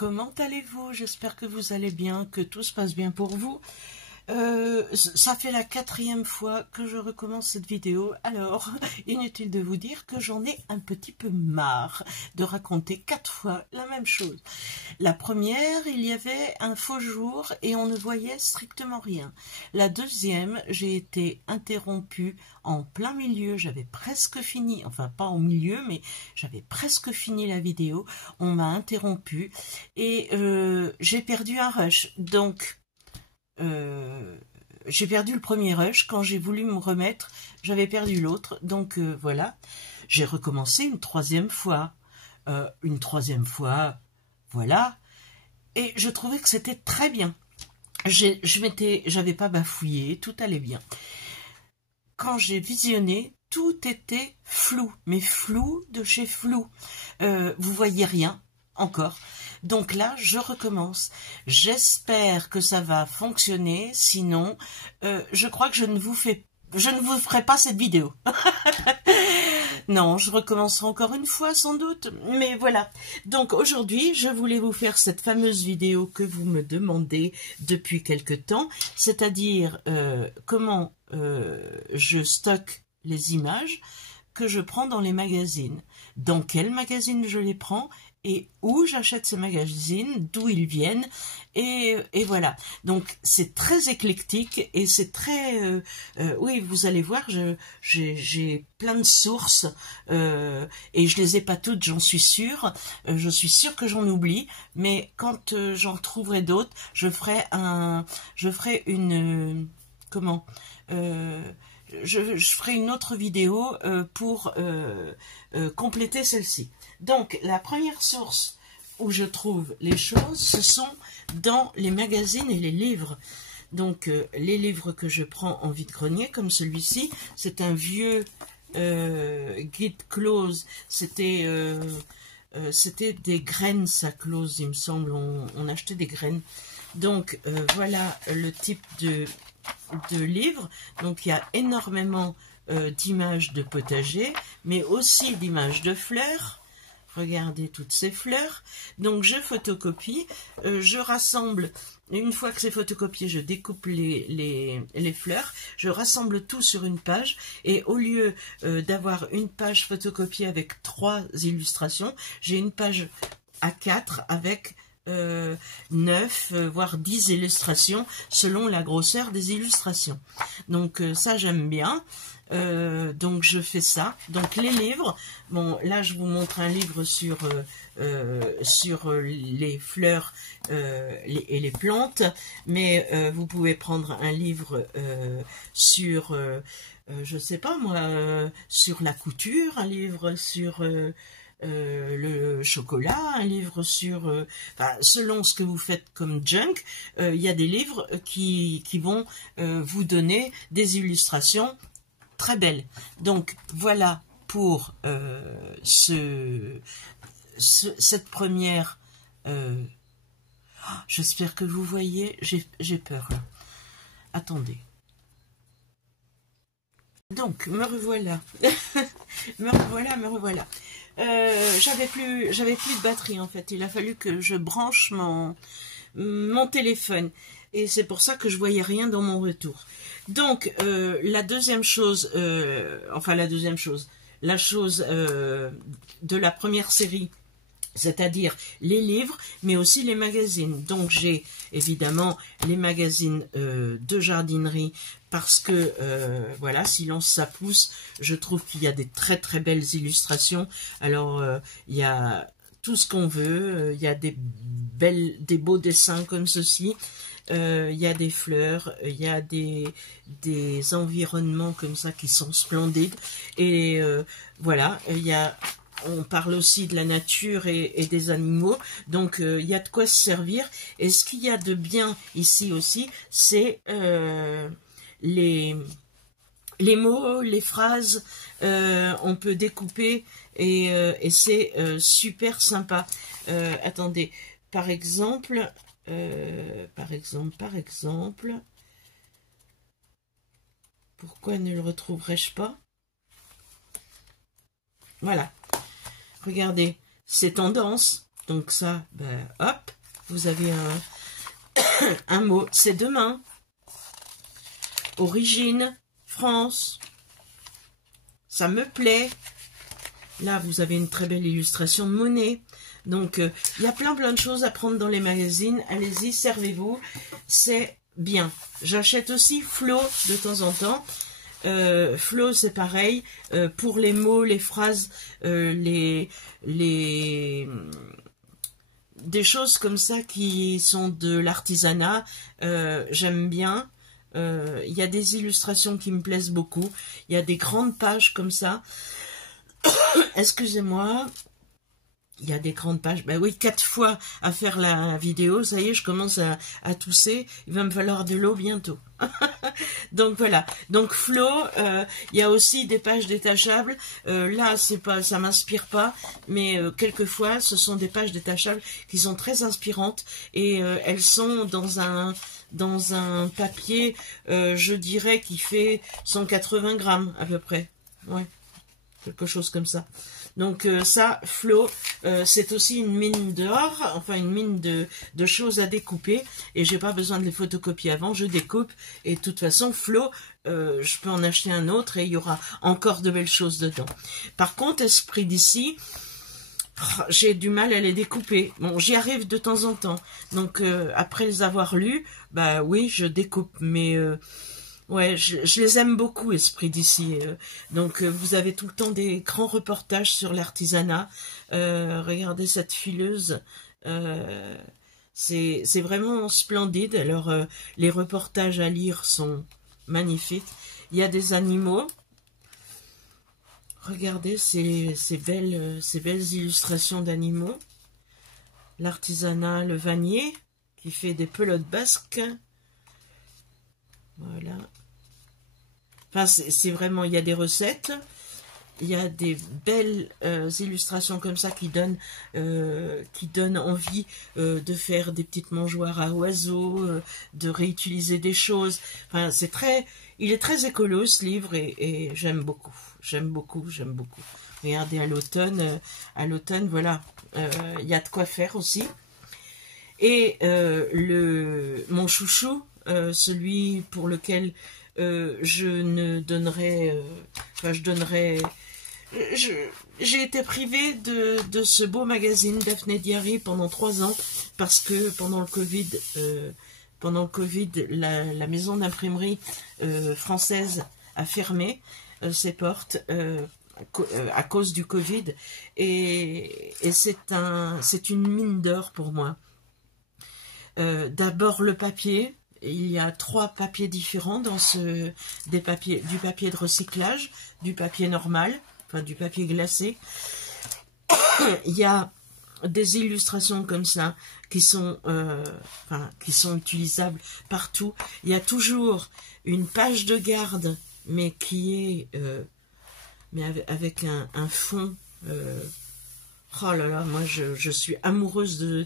Comment allez-vous? J'espère que vous allez bien, que tout se passe bien pour vous. Ça fait la 4e fois que je recommence cette vidéo, alors inutile de vous dire que j'en ai un petit peu marre de raconter 4 fois la même chose. La première, il y avait un faux jour et on ne voyait strictement rien. La deuxième, j'ai été interrompue en plein milieu, j'avais presque fini, enfin pas au milieu, mais j'avais presque fini la vidéo, on m'a interrompue et j'ai perdu un rush, donc j'ai perdu le premier rush, quand j'ai voulu me remettre, j'avais perdu l'autre, donc voilà, j'ai recommencé une troisième fois, voilà, et je trouvais que c'était très bien. J'avais pas bafouillé, tout allait bien. Quand j'ai visionné, tout était flou, mais flou de chez flou. Vous voyez rien encore. Donc là, je recommence. J'espère que ça va fonctionner. Sinon, je crois que je ne vous ferai pas cette vidéo. Non, je recommencerai encore une fois sans doute, mais voilà. Donc aujourd'hui, je voulais vous faire cette fameuse vidéo que vous me demandez depuis quelque temps, c'est-à-dire comment je stocke les images que je prends dans les magazines. Dans quel magazine je les prends et où j'achète ces magazines, d'où ils viennent, et voilà. Donc c'est très éclectique et c'est très... oui, vous allez voir, j'ai plein de sources et je les ai pas toutes, j'en suis sûre. Je suis sûre que j'en oublie, mais quand j'en trouverai d'autres, je ferai une... comment je ferai une autre vidéo pour compléter celle-ci. Donc, la première source où je trouve les choses, ce sont dans les magazines et les livres. Donc, les livres que je prends en vide-grenier, comme celui-ci, c'est un vieux guide close. C'était des graines, ça close, il me semble. On achetait des graines. Donc, voilà le type de livre. Donc, il y a énormément d'images de potager, mais aussi d'images de fleurs. Regardez toutes ces fleurs. Donc je photocopie, je rassemble, une fois que c'est photocopié, je découpe les fleurs, je rassemble tout sur une page, et au lieu d'avoir une page photocopiée avec 3 illustrations, j'ai une page A4 avec 9 voire 10 illustrations selon la grosseur des illustrations. Donc ça j'aime bien. Donc je fais ça. Donc les livres, bon là je vous montre un livre sur les fleurs et les plantes, mais vous pouvez prendre un livre sur je sais pas moi, sur la couture, un livre sur le chocolat, un livre sur... enfin, selon ce que vous faites comme junk, il y a des livres qui vont vous donner des illustrations très belles. Donc, voilà pour cette première... j'espère que vous voyez, j'ai peur là. Attendez. Donc, me revoilà. me revoilà. J'avais plus de batterie en fait. Il a fallu que je branche mon téléphone. Et c'est pour ça que je voyais rien dans mon retour. Donc, la deuxième chose, la chose de la première série, c'est-à-dire les livres, mais aussi les magazines. Donc j'ai évidemment les magazines de jardinerie, parce que voilà, Silence ça pousse, je trouve qu'il y a des très très belles illustrations. Alors il y a tout ce qu'on veut, il y a des beaux dessins comme ceci, il y a des fleurs, il y a des environnements comme ça qui sont splendides, et voilà, on parle aussi de la nature et des animaux, donc il y a de quoi se servir. Et ce qu'il y a de bien ici aussi, c'est les mots, les phrases, on peut découper, et c'est super sympa. Attendez, par exemple, pourquoi ne le retrouverais-je pas? Voilà. Regardez, c'est tendance. Donc ça, ben, hop, vous avez un mot, c'est demain. Origine, France. Ça me plaît. Là, vous avez une très belle illustration de monnaie. Donc, il y a plein de choses à prendre dans les magazines. Allez-y, servez-vous. C'est bien. J'achète aussi Flo de temps en temps. Flo, c'est pareil. Pour les mots, les phrases, des choses comme ça qui sont de l'artisanat, j'aime bien. Il y a des illustrations qui me plaisent beaucoup. Il y a des grandes pages comme ça. Excusez-moi. Il y a des grandes pages. Ben oui, 4 fois à faire la vidéo. Ça y est, je commence à tousser. Il va me falloir de l'eau bientôt. Donc voilà. Donc Flo, il y a aussi des pages détachables. Là, c'est pas, ça m'inspire pas, mais quelquefois, ce sont des pages détachables qui sont très inspirantes et elles sont dans un papier, je dirais, qui fait 180 grammes à peu près. Ouais, quelque chose comme ça. Donc ça, Flo, c'est aussi une mine d'or, enfin une mine de choses à découper. Et j'ai pas besoin de les photocopier avant, je découpe. Et de toute façon, Flo, je peux en acheter un autre et il y aura encore de belles choses dedans. Par contre, Esprit d'ici, j'ai du mal à les découper. Bon, j'y arrive de temps en temps. Donc après les avoir lus, bah oui, je découpe. Mais ouais, je les aime beaucoup, Esprit d'ici. Donc, vous avez tout le temps des grands reportages sur l'artisanat. Regardez cette fileuse. C'est vraiment splendide. Alors, les reportages à lire sont magnifiques. Il y a des animaux. Regardez ces belles illustrations d'animaux. L'artisanat, le vannier, qui fait des pelotes basques. Voilà. Enfin, c'est vraiment, il y a des recettes, il y a des belles illustrations comme ça qui donnent envie de faire des petites mangeoires à oiseaux, de réutiliser des choses. Enfin, il est très écolo ce livre et j'aime beaucoup, j'aime beaucoup. Regardez à l'automne, voilà, il y a de quoi faire aussi. Et mon chouchou, celui pour lequel j'ai été privée de ce beau magazine Daphné Diary pendant 3 ans parce que pendant le Covid, la maison d'imprimerie française a fermé ses portes à cause du Covid et c'est une mine d'or pour moi. D'abord le papier. Il y a 3 papiers différents dans du papier de recyclage, du papier normal, enfin du papier glacé. Il y a des illustrations comme ça qui sont utilisables partout. Il y a toujours une page de garde, mais qui est avec un fond. Oh là là, moi je suis amoureuse de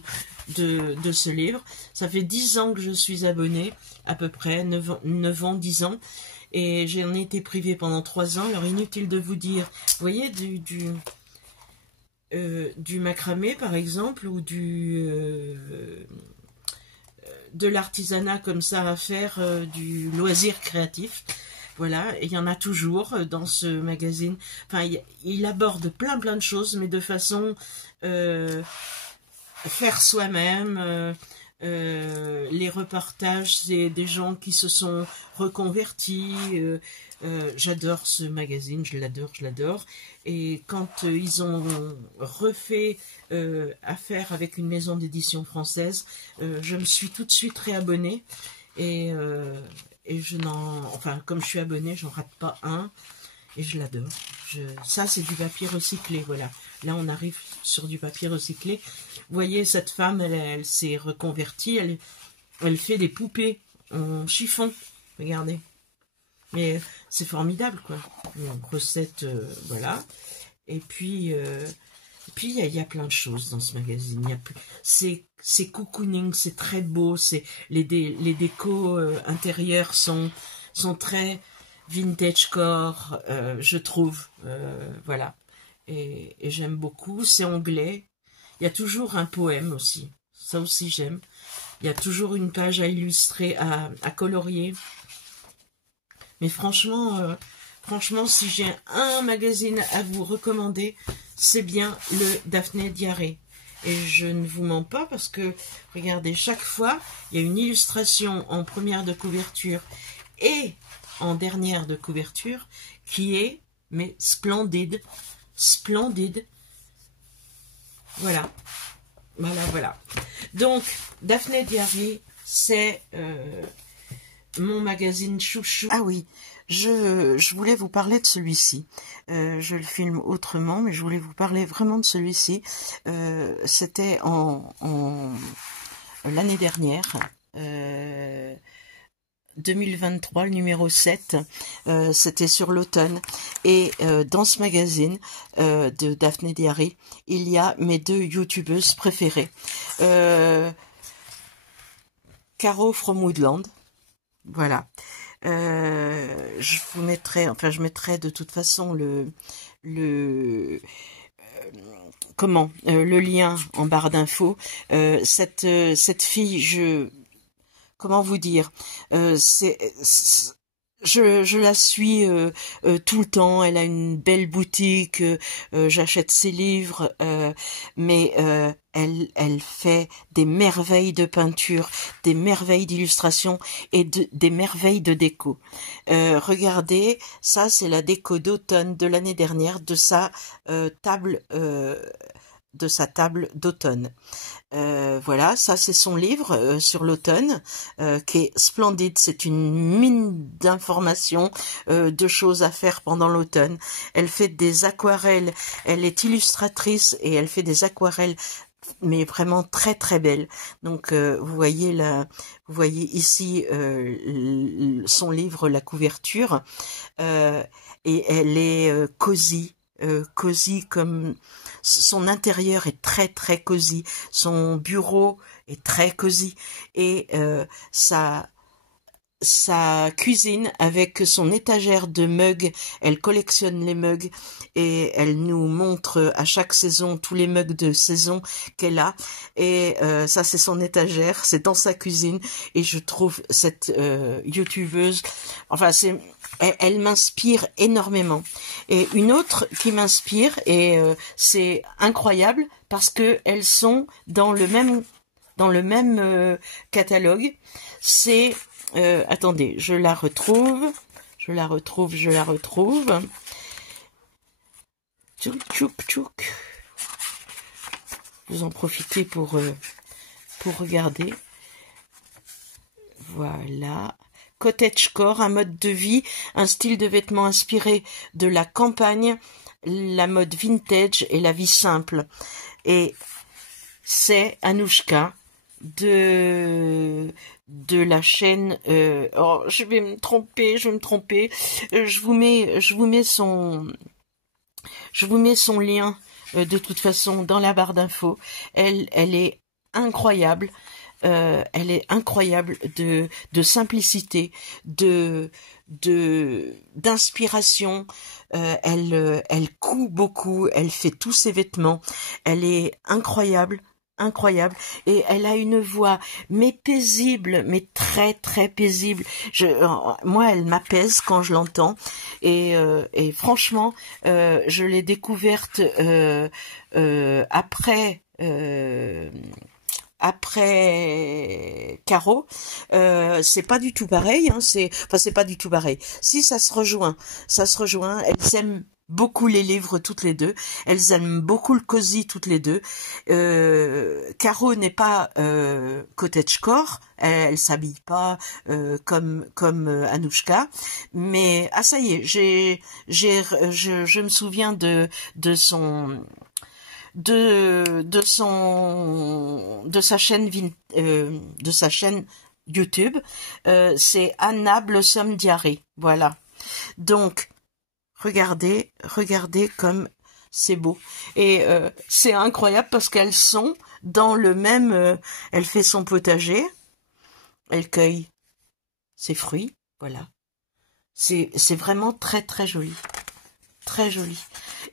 ce livre. Ça fait 10 ans que je suis abonnée, à peu près, 9 ans, 10 ans. Et j'en ai été privée pendant 3 ans. Alors inutile de vous dire, vous voyez, du macramé par exemple, ou de l'artisanat comme ça à faire, du loisir créatif. Voilà, et il y en a toujours dans ce magazine. Enfin, il aborde plein de choses, mais de façon faire soi-même. Les reportages, c'est des gens qui se sont reconvertis. J'adore ce magazine, je l'adore. Et quand ils ont refait affaire avec une maison d'édition française, je me suis tout de suite réabonnée. Et comme je suis abonnée, j'en rate pas un et je l'adore. Ça, c'est du papier recyclé, voilà. Là, on arrive sur du papier recyclé. Vous voyez, cette femme, elle s'est reconvertie, elle fait des poupées en chiffon, regardez. Mais c'est formidable, quoi. Donc, recette, voilà. Et puis il y a plein de choses dans ce magazine. C'est cocooning, c'est très beau. Les décos intérieurs sont très vintage core, je trouve. Voilà. Et j'aime beaucoup. C'est anglais. Il Il y a toujours un poème aussi. Ça aussi, j'aime. Il y a toujours une page à illustrer, à colorier. Mais franchement, franchement, si j'ai un magazine à vous recommander, c'est bien le Daphné Diaré. Et je ne vous mens pas parce que, regardez, chaque fois, il y a une illustration en première de couverture et en dernière de couverture qui est, mais splendide, splendide. Voilà, voilà, voilà. Donc, Daphné Diaré, c'est mon magazine chouchou. Ah oui, je voulais vous parler de celui-ci. Je le filme autrement, mais je voulais vous parler vraiment de celui-ci. C'était l'année dernière, 2023, le numéro 7, c'était sur l'automne. Et dans ce magazine de Daphné Diaré, il y a mes deux youtubeuses préférées. Caro from Woodland, voilà. Je vous mettrai, enfin je mettrai de toute façon le lien en barre d'infos. Cette fille, comment vous dire, je la suis tout le temps. Elle a une belle boutique, j'achète ses livres, mais elle fait des merveilles de peinture, des merveilles d'illustration et des merveilles de déco. Regardez, ça c'est la déco d'automne de l'année dernière de sa table d'automne. Voilà, ça c'est son livre sur l'automne qui est splendide. C'est une mine d'informations, de choses à faire pendant l'automne. Elle fait des aquarelles, elle est illustratrice et elle fait des aquarelles mais vraiment très très belle. Donc vous voyez ici son livre, la couverture, et elle est cosy, comme son intérieur est très très cosy, son bureau est très cosy, et sa cuisine avec son étagère de mugs, elle collectionne les mugs et elle nous montre à chaque saison tous les mugs de saison qu'elle a, et ça c'est son étagère, c'est dans sa cuisine, et je trouve cette youtubeuse, enfin elle m'inspire énormément. Et une autre qui m'inspire, et c'est incroyable parce que elles sont dans le même catalogue, c'est attendez, je la retrouve. Tchouk, tchouk, tchouk. Vous en profitez pour regarder. Voilà. Cottagecore, un mode de vie, un style de vêtements inspiré de la campagne, la mode vintage et la vie simple. Et c'est Anouchka de la chaîne je vais me tromper, je vous mets son lien de toute façon dans la barre d'infos. Elle est incroyable, de simplicité, d'inspiration. Elle coud beaucoup, elle fait tous ses vêtements, elle est incroyable, et elle a une voix mais paisible, mais très très paisible. Moi elle m'apaise quand je l'entends, et franchement je l'ai découverte après Caro. C'est pas du tout pareil, hein, c'est pas du tout pareil. Si, ça se rejoint, elles aiment beaucoup les livres toutes les deux, elles aiment beaucoup le cosy toutes les deux. Caro n'est pas cottagecore, elle s'habille pas comme Anouchka, mais ça y est, je me souviens de sa chaîne YouTube, c'est Anna Blossom Diaré, voilà. Donc regardez comme c'est beau, et c'est incroyable parce qu'elles sont dans le même, elle fait son potager, elle cueille ses fruits, voilà. C'est vraiment très très joli,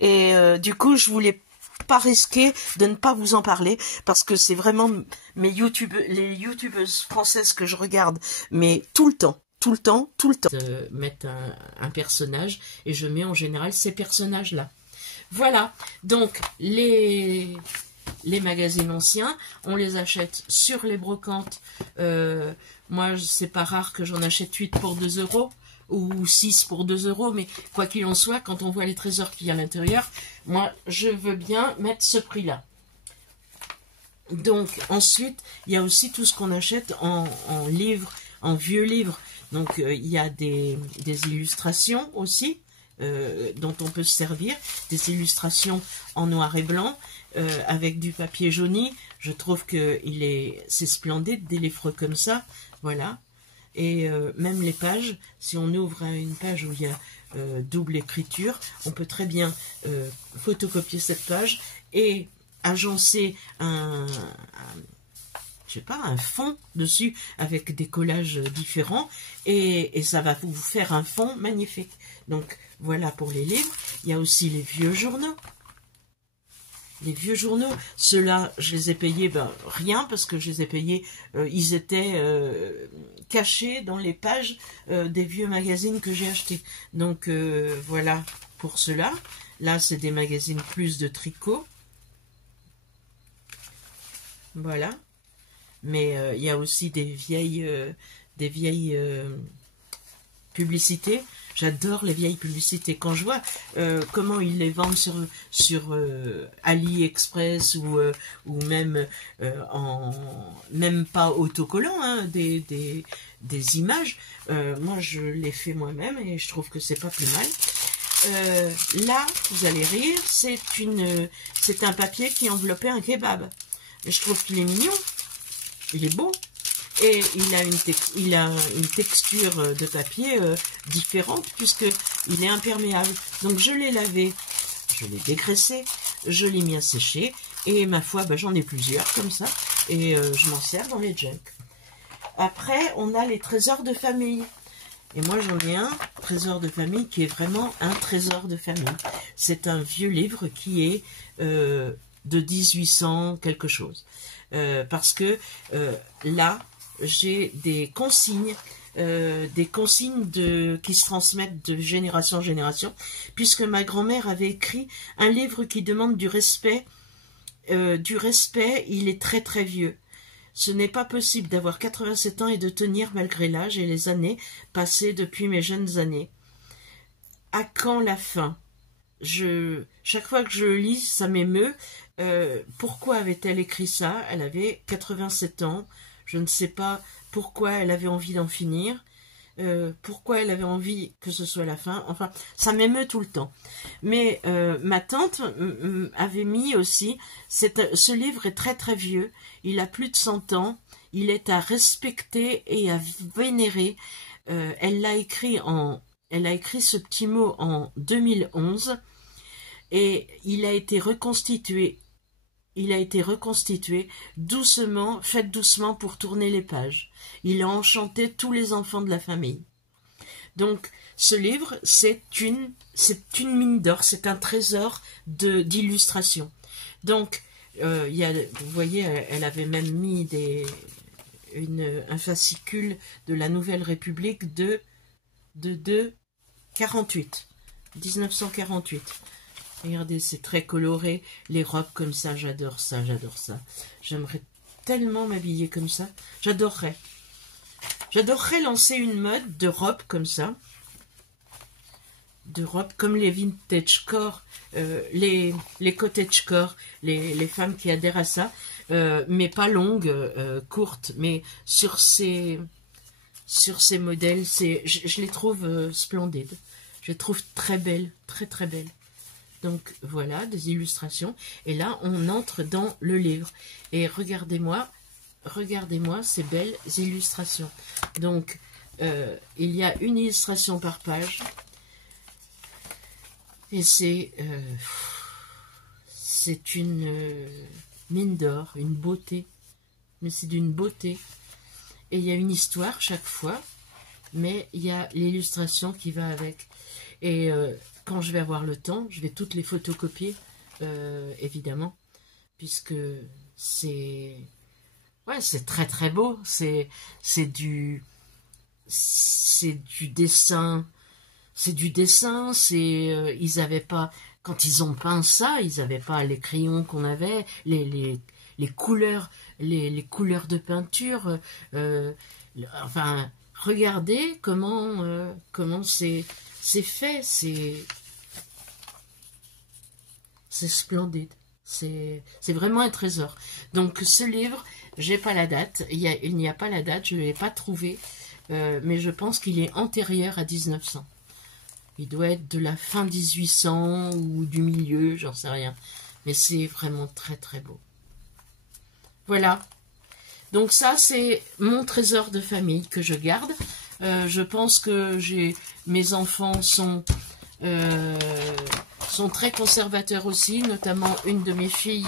et du coup je voulais pas risquer de ne pas vous en parler parce que c'est vraiment les youtubeuses françaises que je regarde, mais tout le temps. Mettre un personnage et je mets en général ces personnages-là. Voilà, donc les magazines anciens, on les achète sur les brocantes. Moi, c'est pas rare que j'en achète 8 pour 2 € ou 6 pour 2 €, mais quoi qu'il en soit, quand on voit les trésors qu'il y a à l'intérieur, moi, je veux bien mettre ce prix-là. Donc, ensuite, il y a aussi tout ce qu'on achète en livres, en vieux livres. Donc, il y a des illustrations aussi, dont on peut se servir, des illustrations en noir et blanc, avec du papier jauni. Je trouve que c'est splendide, des livres comme ça, voilà. Et même les pages, si on ouvre une page où il y a double écriture, on peut très bien photocopier cette page et agencer je sais pas, un fond dessus avec des collages différents et ça va vous faire un fond magnifique. Donc voilà pour les livres. Il y a aussi les vieux journaux. Les vieux journaux, ceux-là, je les ai payés rien parce que je les ai payés, ils étaient cachés dans les pages des vieux magazines que j'ai achetés. Donc voilà pour ceux-là. Là, c'est des magazines plus de tricot. Voilà. Mais il y a aussi des vieilles publicités. J'adore les vieilles publicités. Quand je vois comment ils les vendent sur AliExpress ou même même pas autocollant, hein, des images, moi je les fais moi-même et je trouve que c'est pas plus mal. Là, vous allez rire, c'est un papier qui enveloppait un kebab. Et je trouve qu'il est mignon. Il est beau et il a une texture de papier différente puisqu'il est imperméable. Donc je l'ai lavé, je l'ai dégraissé, je l'ai mis à sécher et ma foi, j'en ai plusieurs comme ça et je m'en sers dans les junks. Après, on a les trésors de famille. Et moi, j'en ai un trésor de famille qui est vraiment un trésor de famille. C'est un vieux livre qui est de 1800 quelque chose. Parce que là, j'ai des consignes qui se transmettent de génération en génération, puisque ma grand-mère avait écrit un livre qui demande du respect. Il est très très vieux. Ce n'est pas possible d'avoir 87 ans et de tenir malgré l'âge et les années passées depuis mes jeunes années. À quand la fin? Chaque fois que je le lis, ça m'émeut. Pourquoi avait-elle écrit ça? Elle avait 87 ans. Je ne sais pas pourquoi elle avait envie d'en finir. Pourquoi elle avait envie que ce soit la fin. Enfin, ça m'émeut tout le temps. Mais ma tante avait mis aussi... Ce livre est très très vieux. Il a plus de 100 ans. Il est à respecter et à vénérer. Elle a écrit ce petit mot en 2011. Et il a été reconstitué. Doucement, faites doucement pour tourner les pages. Il a enchanté tous les enfants de la famille. Donc, ce livre, c'est une mine d'or, c'est un trésor d'illustration. Donc, vous voyez, elle avait même mis un fascicule de la Nouvelle République de 1948. Regardez, c'est très coloré. Les robes comme ça, j'adore ça, j'adore ça. J'aimerais tellement m'habiller comme ça. J'adorerais. J'adorerais lancer une mode de robes comme ça. De robes comme les vintage core, les cottage core, les femmes qui adhèrent à ça. Mais pas longues, courtes. Mais sur ces modèles, je les trouve splendides. Je les trouve très belles, très très belles. Donc voilà, des illustrations. Et là, on entre dans le livre. Et regardez-moi ces belles illustrations. Donc, il y a une illustration par page. Et c'est une mine d'or, une beauté. Mais c'est d'une beauté. Et il y a une histoire chaque fois. Mais il y a l'illustration qui va avec. Et... quand je vais avoir le temps, je vais toutes les photocopier évidemment, puisque c'est très très beau. C'est du dessin. C'est du dessin. Ils avaient pas, quand ils ont peint ça, ils n'avaient pas les crayons qu'on avait, les couleurs, les couleurs de peinture. Enfin, regardez comment c'est fait. C'est splendide. C'est vraiment un trésor. Donc ce livre, j'ai pas la date. Il n'y a pas la date. Je ne l'ai pas trouvé. Mais je pense qu'il est antérieur à 1900. Il doit être de la fin 1800 ou du milieu, j'en sais rien. Mais c'est vraiment très très beau. Voilà. Donc ça, c'est mon trésor de famille que je garde. Je pense que mes enfants sont très conservateurs aussi, notamment une de mes filles.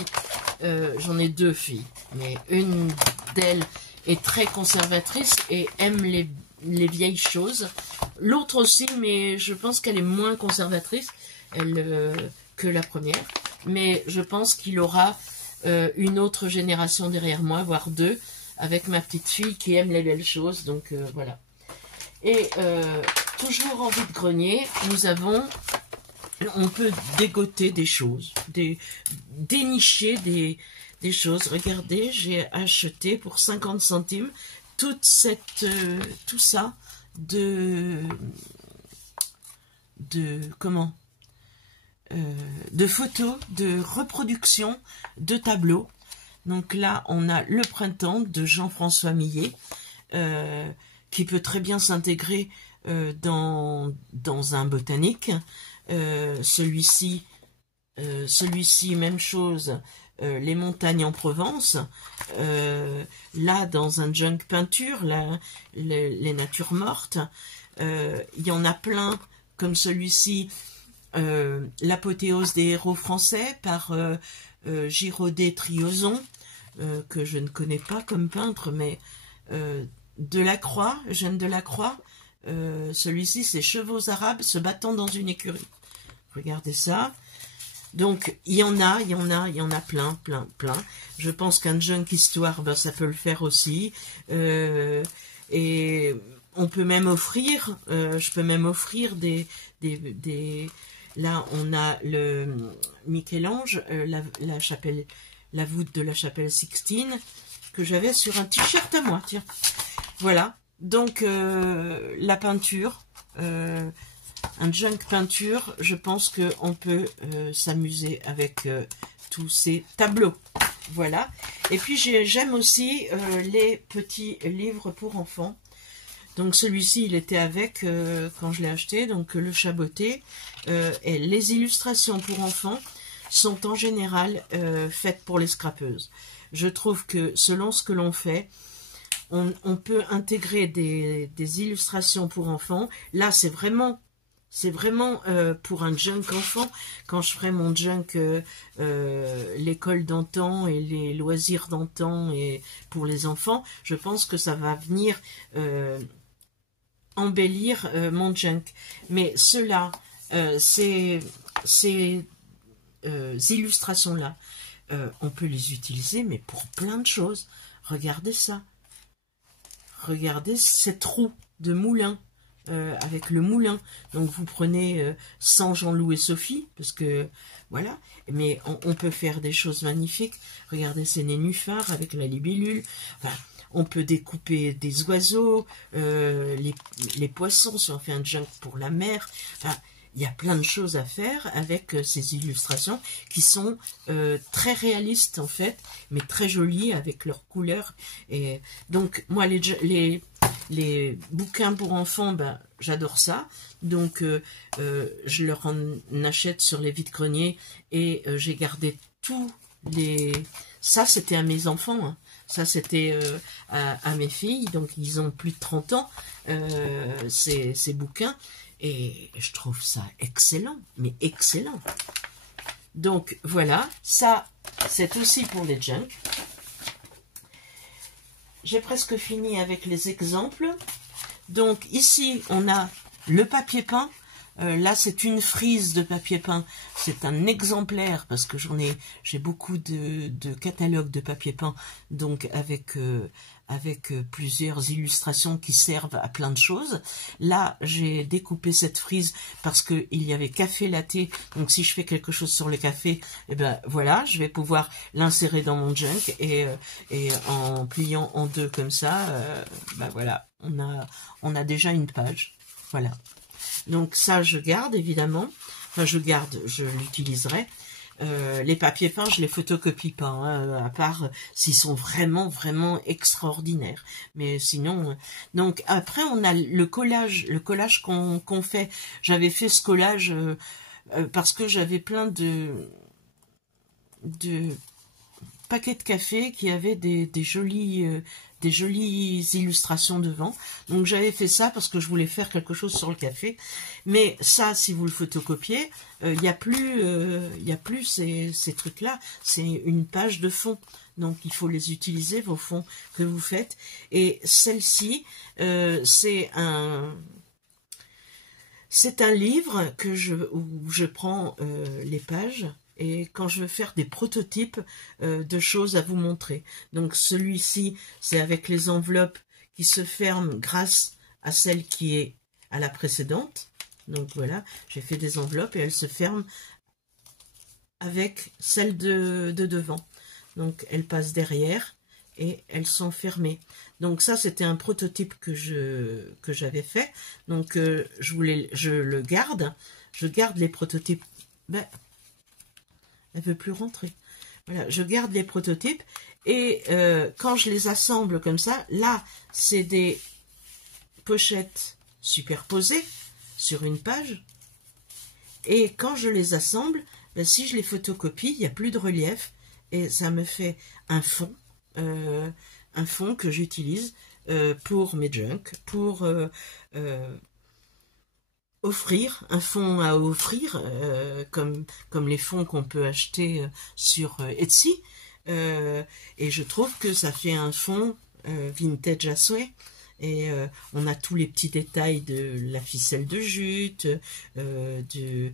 J'en ai deux filles, mais une d'elles est très conservatrice et aime les vieilles choses. L'autre aussi, mais je pense qu'elle est moins conservatrice que la première. Mais je pense qu'il aura une autre génération derrière moi, voire deux, avec ma petite fille qui aime les belles choses. Donc voilà. Et toujours en vide-grenier, on peut dégoter des choses, dénicher des choses. Regardez, j'ai acheté pour 50 centimes tout ça de photos, de reproduction de tableaux. Donc là, on a Le Printemps de Jean-François Millet, qui peut très bien s'intégrer dans un botanique. Celui-ci, même chose, Les Montagnes en Provence. Là, dans un junk peinture, les natures mortes. Il y en a plein, comme celui-ci, L'apothéose des héros français par Giraudet-Triozon, que je ne connais pas comme peintre, mais Delacroix, Eugène Delacroix. Celui-ci, c'est Chevaux arabes se battant dans une écurie. Regardez ça. Donc, il y en a plein. Je pense qu'un junk histoire, ça peut le faire aussi. Et on peut même offrir, je peux même offrir des là, on a le Michel-Ange, la chapelle, la voûte de la chapelle Sixtine, que j'avais sur un t-shirt à moi, tiens. Voilà. Donc, la peinture, un junk peinture, je pense qu'on peut s'amuser avec tous ces tableaux. Voilà. Et puis, j'aime aussi les petits livres pour enfants. Donc, celui-ci, il était avec quand je l'ai acheté, donc le Chaboté. Et les illustrations pour enfants sont en général faites pour les scrapeuses. Je trouve que selon ce que l'on fait, on peut intégrer des illustrations pour enfants. Là, c'est vraiment pour un junk enfant. Quand je ferai mon junk l'école d'antan et les loisirs d'antan et pour les enfants, je pense que ça va venir embellir mon junk. Mais ceux-là, ces illustrations-là, on peut les utiliser, mais pour plein de choses. Regardez ça. Regardez cette roue de moulin, avec le moulin. Donc vous prenez sans Jean-Loup et Sophie, parce que voilà, mais on peut faire des choses magnifiques. Regardez ces nénuphars avec la libellule. Enfin, on peut découper des oiseaux, les poissons, si on fait un junk pour la mer. Enfin, il y a plein de choses à faire avec ces illustrations qui sont très réalistes en fait, mais très jolies avec leurs couleurs. Et donc moi les bouquins pour enfants, j'adore ça. Donc je leur en achète sur les vides-greniers et j'ai gardé tous les... Ça c'était à mes enfants, hein. Ça c'était à mes filles, donc ils ont plus de 30 ans, ces bouquins. Et je trouve ça excellent, mais excellent. Donc voilà, ça c'est aussi pour les junks. J'ai presque fini avec les exemples. Donc ici on a le papier peint. Là, c'est une frise de papier peint. C'est un exemplaire parce que j'ai beaucoup de catalogues de papier peint, donc avec plusieurs illustrations qui servent à plein de choses. Là, j'ai découpé cette frise parce que il y avait café latte. Donc, si je fais quelque chose sur le café, eh ben voilà, je vais pouvoir l'insérer dans mon junk et en pliant en deux comme ça, ben voilà, on a déjà une page. Voilà. Donc ça, je garde évidemment. Enfin, je l'utiliserai. Les papiers peints, je les photocopie pas, hein, à part s'ils sont vraiment, vraiment extraordinaires. Mais sinon, donc après, on a le collage qu'on fait. J'avais fait ce collage parce que j'avais plein de paquets de café qui avaient des jolies illustrations devant. Donc j'avais fait ça parce que je voulais faire quelque chose sur le café. Mais ça, si vous le photocopiez, il n'y a plus ces trucs-là. C'est une page de fond. Donc il faut les utiliser, vos fonds que vous faites. Et celle-ci, c'est un livre où je prends les pages. Et quand je veux faire des prototypes de choses à vous montrer. Donc celui-ci, c'est avec les enveloppes qui se ferment grâce à celle qui est à la précédente. Donc voilà, j'ai fait des enveloppes et elles se ferment avec celle de devant. Donc elles passent derrière et elles sont fermées. Donc ça, c'était un prototype que j'avais fait. Donc je le garde. Je garde les prototypes. Ben, elle ne veut plus rentrer. Voilà, je garde les prototypes et quand je les assemble comme ça, là, c'est des pochettes superposées sur une page. Et quand je les assemble, ben, si je les photocopie, il n'y a plus de relief et ça me fait un fond que j'utilise pour mes junk, pour offrir, un fond à offrir, comme les fonds qu'on peut acheter sur Etsy. Et je trouve que ça fait un fond vintage à souhait. Et on a tous les petits détails de la ficelle de jute, de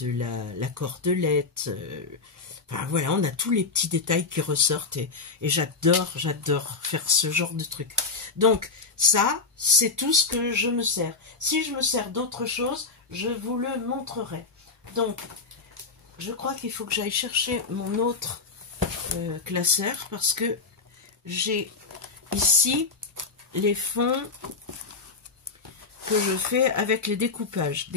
la cordelette. Enfin voilà, on a tous les petits détails qui ressortent et j'adore faire ce genre de truc. Donc ça, c'est tout ce que je me sers. Si je me sers d'autre chose, je vous le montrerai. Donc, je crois qu'il faut que j'aille chercher mon autre classeur parce que j'ai ici les fonds que je fais avec les découpages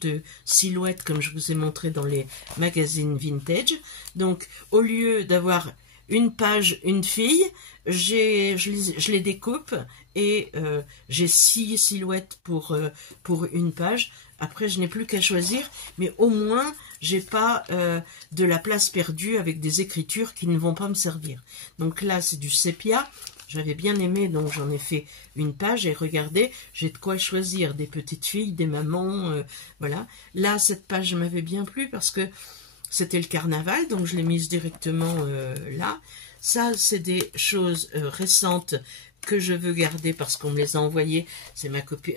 de silhouettes comme je vous ai montré dans les magazines vintage. Donc au lieu d'avoir une page, une fille, je les découpe et j'ai 6 silhouettes pour une page. Après je n'ai plus qu'à choisir, mais au moins j'ai pas de la place perdue avec des écritures qui ne vont pas me servir. Donc là c'est du sépia. J'avais bien aimé, donc j'en ai fait une page et regardez, j'ai de quoi choisir, des petites filles, des mamans, voilà. Là, cette page m'avait bien plu parce que c'était le carnaval, donc je l'ai mise directement là. Ça, c'est des choses récentes que je veux garder parce qu'on me les a envoyées. C'est ma copie.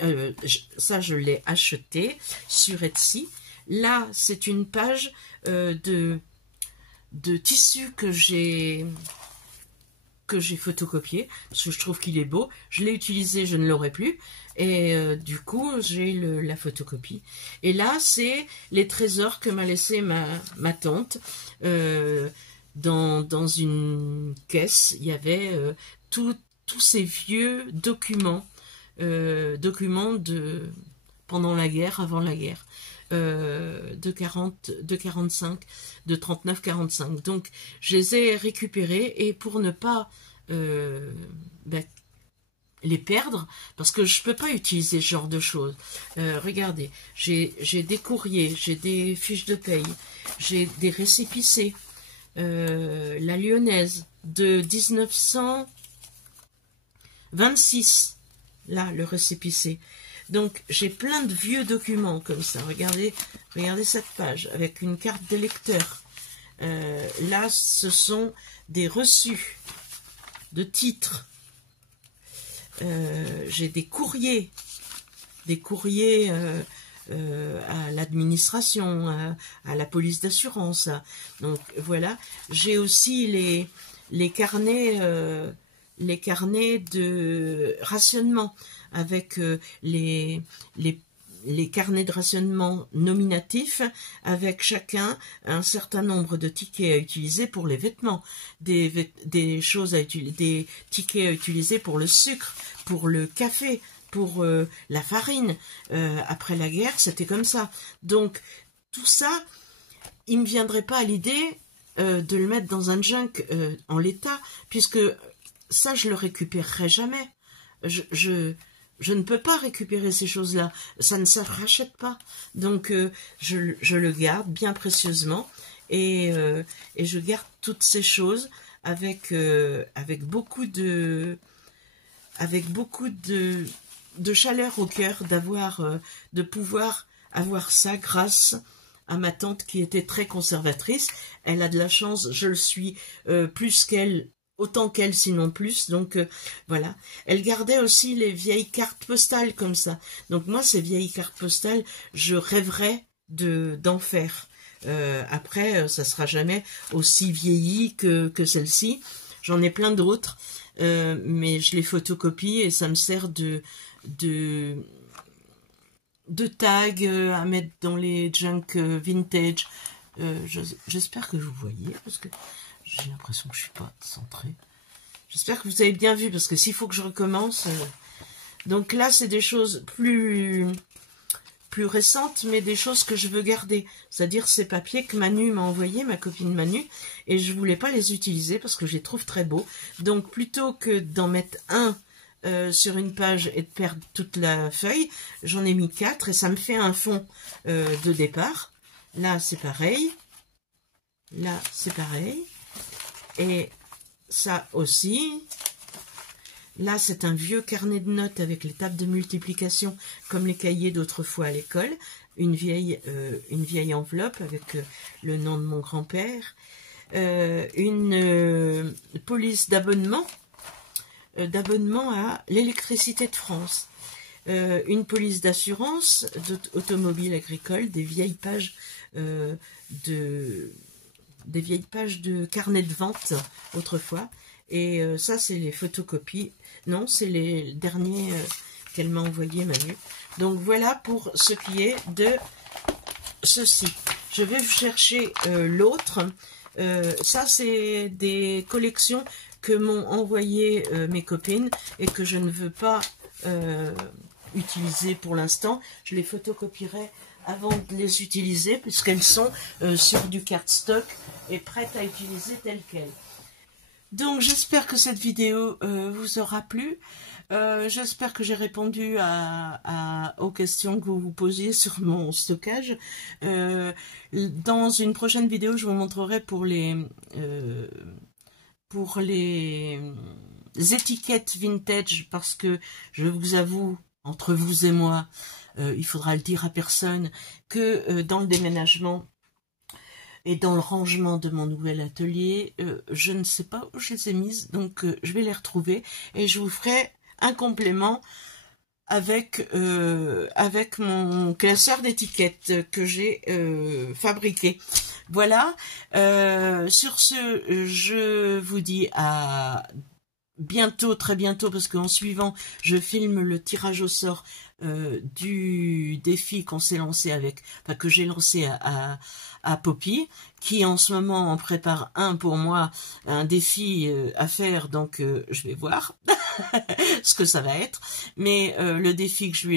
Ça, je l'ai acheté sur Etsy. Là, c'est une page de tissu que j'ai photocopié, parce que je trouve qu'il est beau. Je l'ai utilisé, je ne l'aurai plus. Et du coup, j'ai la photocopie. Et là, c'est les trésors que m'a laissé ma tante. Dans une caisse, il y avait tous ces vieux documents. Documents pendant la guerre, avant la guerre. De 45, de 39-45. Donc, je les ai récupérés et pour ne pas les perdre, parce que je peux pas utiliser ce genre de choses. Regardez, j'ai des courriers, j'ai des fiches de paye, j'ai des récépissés. La Lyonnaise de 1926, là, le récépissé. Donc, j'ai plein de vieux documents comme ça. Regardez cette page avec une carte de lecteur. Là, ce sont des reçus de titres. J'ai des courriers à l'administration, à la police d'assurance. Donc voilà, j'ai aussi les carnets de rationnement avec les carnets de rationnement nominatifs avec chacun un certain nombre de tickets à utiliser pour les vêtements, des choses à utiliser, des tickets à utiliser pour le sucre, pour le café, pour la farine. Après la guerre, c'était comme ça. Donc tout ça, il me viendrait pas à l'idée de le mettre dans un junk en l'état, puisque ça, je le récupérerai jamais. Je ne peux pas récupérer ces choses-là. Ça ne se rachète pas. Donc, je le garde bien précieusement et je garde toutes ces choses avec beaucoup de chaleur au cœur de pouvoir avoir ça grâce à ma tante qui était très conservatrice. Elle a de la chance, je le suis plus qu'elle, autant qu'elle, sinon plus. Donc voilà. Elle gardait aussi les vieilles cartes postales comme ça. Donc moi, ces vieilles cartes postales, je rêverais d'en faire. Après, ça sera jamais aussi vieilli que celle-ci. J'en ai plein d'autres, mais je les photocopie et ça me sert de tag à mettre dans les junk vintage. J'espère que vous voyez, parce que j'ai l'impression que je suis pas centrée. J'espère que vous avez bien vu, parce que s'il faut que je recommence... Donc là, c'est des choses plus récentes, mais des choses que je veux garder. C'est-à-dire ces papiers que Manu m'a envoyé, ma copine Manu, et je voulais pas les utiliser parce que je les trouve très beaux. Donc plutôt que d'en mettre un sur une page et de perdre toute la feuille, j'en ai mis 4 et ça me fait un fond de départ. Là, c'est pareil. Là, c'est pareil. Et ça aussi. Là, c'est un vieux carnet de notes avec les tables de multiplication, comme les cahiers d'autrefois à l'école. Une vieille enveloppe avec le nom de mon grand-père. Une police d'abonnement à l'électricité de France. Une police d'assurance automobile agricole, des vieilles pages de carnet de vente autrefois. Et ça, c'est les photocopies. Non, c'est les derniers qu'elle m'a envoyé, Manu. Donc voilà pour ce qui est de ceci. Je vais chercher l'autre. Ça, c'est des collections que m'ont envoyé mes copines et que je ne veux pas utiliser pour l'instant. Je les photocopierai avant de les utiliser puisqu'elles sont sur du cardstock et prêtes à utiliser telles quelles. Donc j'espère que cette vidéo vous aura plu. J'espère que j'ai répondu aux questions que vous vous posiez sur mon stockage. Dans une prochaine vidéo, je vous montrerai pour les étiquettes vintage, parce que je vous avoue, entre vous et moi, il faudra le dire à personne, que dans le déménagement et dans le rangement de mon nouvel atelier, je ne sais pas où je les ai mises, donc je vais les retrouver et je vous ferai un complément avec mon classeur d'étiquettes que j'ai fabriqué. Voilà, sur ce, je vous dis à bientôt, très bientôt, parce qu'en suivant, je filme le tirage au sort du défi qu'on s'est lancé que j'ai lancé à Poppy, qui en ce moment en prépare un pour moi, un défi à faire, donc je vais voir ce que ça va être. Mais le défi que je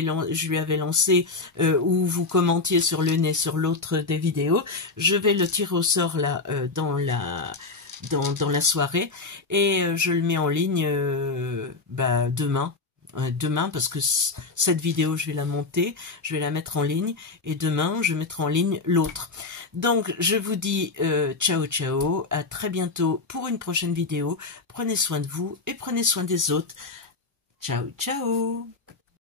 lui avais lancé, où vous commentiez sur le nez sur l'autre des vidéos, je vais le tirer au sort là dans la soirée, et je le mets en ligne demain. Demain, parce que cette vidéo, je vais la monter, je vais la mettre en ligne, et demain, je mettrai en ligne l'autre. Donc, je vous dis ciao, ciao, à très bientôt pour une prochaine vidéo. Prenez soin de vous et prenez soin des autres. Ciao, ciao.